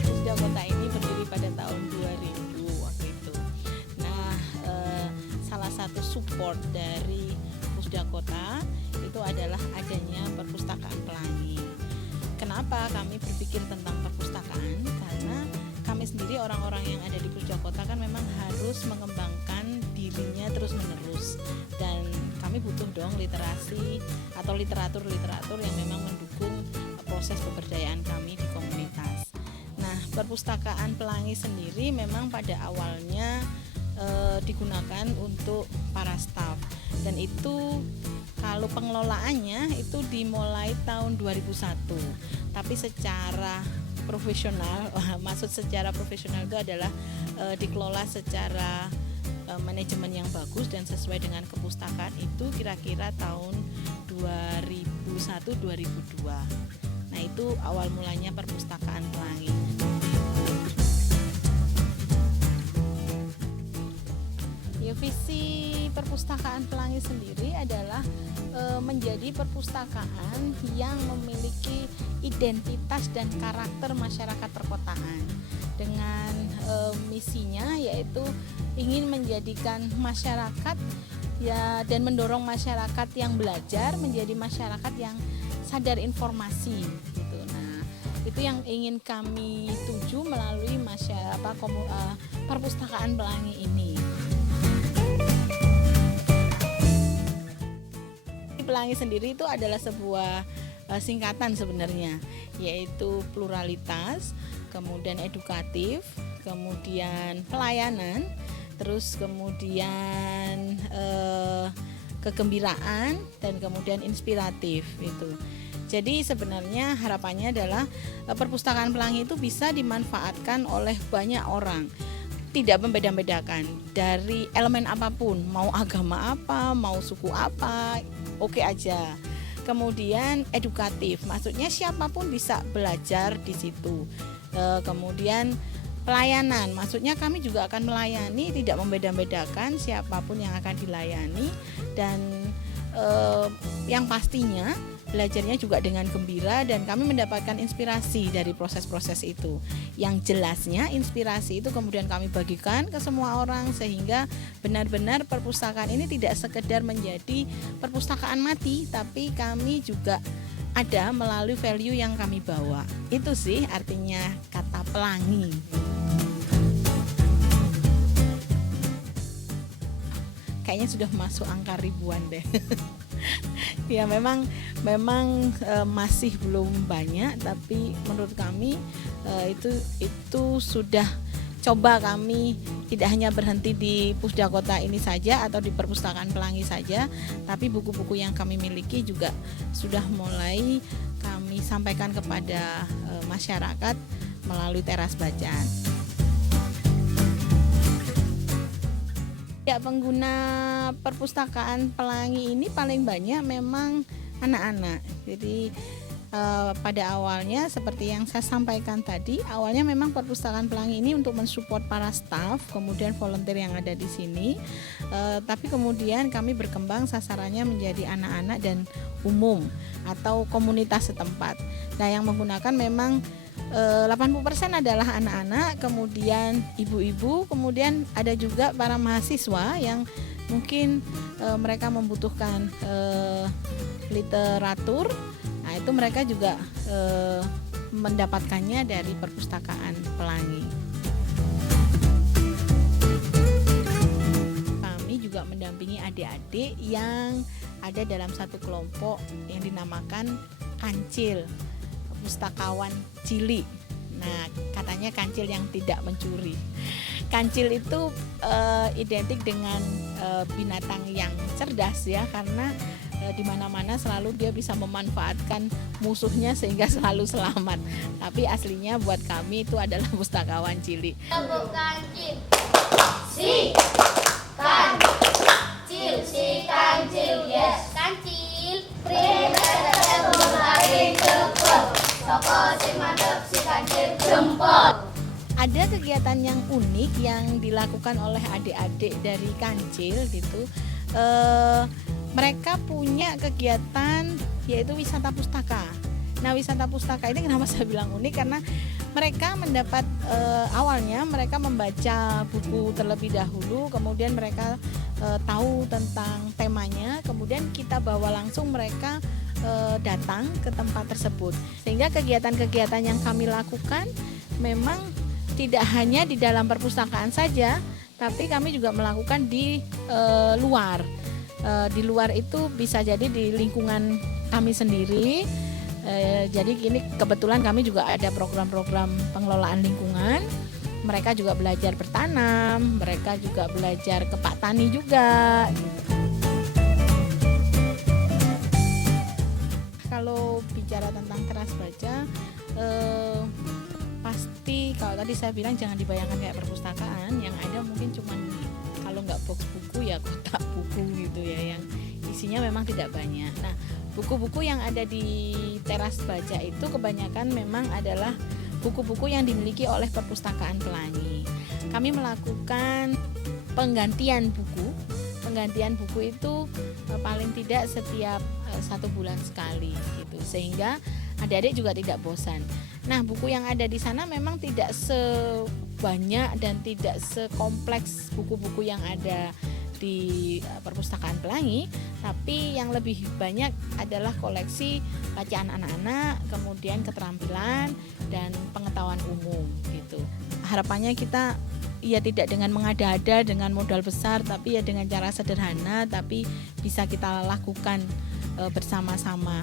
Pusda Kota ini berdiri pada tahun 2000 waktu itu. Nah, salah satu support dari Pusda Kota itu adalah adanya perpustakaan Pelangi. Kenapa kami berpikir tentang perpustakaan? Karena kami sendiri orang-orang yang ada di Pusda Kota kan memang harus mengembangkan dirinya terus-menerus, dan kami butuh dong literasi atau literatur-literatur yang memang mendukung proses pemberdayaan kami di komunitas. Nah, perpustakaan Pelangi sendiri memang pada awalnya digunakan untuk para staf, dan itu kalau pengelolaannya itu dimulai tahun 2001, tapi secara profesional, maksud secara profesional itu adalah dikelola secara manajemen yang bagus dan sesuai dengan kepustakaan itu kira-kira tahun 2001-2002. Nah, itu awal mulanya perpustakaan Pelangi. Ya, visi perpustakaan Pelangi sendiri adalah menjadi perpustakaan yang memiliki identitas dan karakter masyarakat perkotaan, dengan misinya yaitu ingin menjadikan masyarakat ya dan mendorong masyarakat yang belajar menjadi masyarakat yang sadar informasi gitu. Nah, itu yang ingin kami tuju melalui perpustakaan Pelangi ini. Pelangi sendiri itu adalah sebuah singkatan sebenarnya, yaitu pluralitas, kemudian edukatif, kemudian pelayanan, terus kemudian kegembiraan, dan kemudian inspiratif itu. Jadi sebenarnya harapannya adalah perpustakaan Pelangi itu bisa dimanfaatkan oleh banyak orang, tidak membeda-bedakan dari elemen apapun, mau agama apa, mau suku apa, oke aja. Kemudian edukatif, maksudnya siapapun bisa belajar di situ. Kemudian pelayanan, maksudnya kami juga akan melayani, tidak membeda-bedakan siapapun yang akan dilayani, dan yang pastinya belajarnya juga dengan gembira, dan kami mendapatkan inspirasi dari proses-proses itu. Yang jelasnya inspirasi itu kemudian kami bagikan ke semua orang, sehingga benar-benar perpustakaan ini tidak sekedar menjadi perpustakaan mati, tapi kami juga ada melalui value yang kami bawa. Itu sih artinya kata Pelangi. Kayaknya sudah masuk angka ribuan deh. Ya memang masih belum banyak, tapi menurut kami itu sudah coba kami tidak hanya berhenti di Pusda Kota ini saja atau di perpustakaan Pelangi saja, tapi buku-buku yang kami miliki juga sudah mulai kami sampaikan kepada masyarakat melalui teras bacaan. Ya, pengguna perpustakaan Pelangi ini paling banyak memang anak-anak. Jadi pada awalnya seperti yang saya sampaikan tadi, awalnya memang perpustakaan Pelangi ini untuk mensupport para staf, kemudian volunteer yang ada di sini. Tapi kemudian kami berkembang sasarannya menjadi anak-anak dan umum atau komunitas setempat. Nah, yang menggunakan memang 80% adalah anak-anak, kemudian ibu-ibu, kemudian ada juga para mahasiswa yang mungkin mereka membutuhkan literatur. Nah, itu mereka juga mendapatkannya dari perpustakaan Pelangi. Kami juga mendampingi adik-adik yang ada dalam satu kelompok yang dinamakan Kancil, Pustakawan Cilik. Nah, katanya kancil yang tidak mencuri. Kancil itu identik dengan binatang yang cerdas ya, karena di mana-mana selalu dia bisa memanfaatkan musuhnya sehingga selalu selamat. Tapi aslinya buat kami itu adalah pustakawan cilik. Kancil, si kancil, si kancil, yes. Kancil, ada kegiatan yang unik yang dilakukan oleh adik-adik dari Kancil gitu. Mereka punya kegiatan yaitu wisata pustaka. Nah, wisata pustaka ini kenapa saya bilang unik, karena mereka mendapat awalnya mereka membaca buku terlebih dahulu, kemudian mereka tahu tentang temanya, kemudian kita bawa langsung mereka datang ke tempat tersebut. Sehingga kegiatan-kegiatan yang kami lakukan memang tidak hanya di dalam perpustakaan saja, tapi kami juga melakukan di luar. Di luar itu bisa jadi di lingkungan kami sendiri. Jadi ini kebetulan kami juga ada program-program pengelolaan lingkungan. Mereka juga belajar bertanam, mereka juga belajar ke Pak Tani juga. Kalau bicara tentang teras baca, pasti kalau tadi saya bilang jangan dibayangkan kayak perpustakaan, yang ada mungkin cuman kalau nggak box buku ya kotak buku gitu ya, yang isinya memang tidak banyak. Nah, buku-buku yang ada di teras baca itu kebanyakan memang adalah buku-buku yang dimiliki oleh perpustakaan Pelangi. Kami melakukan penggantian buku. Penggantian buku itu paling tidak setiap 1 bulan sekali gitu, sehingga adik-adik juga tidak bosan. Nah, buku yang ada di sana memang tidak sebanyak dan tidak sekompleks buku-buku yang ada di perpustakaan Pelangi, tapi yang lebih banyak adalah koleksi bacaan anak-anak, kemudian keterampilan dan pengetahuan umum gitu. Harapannya kita ya tidak dengan mengada-ada dengan modal besar, tapi ya dengan cara sederhana tapi bisa kita lakukan bersama-sama.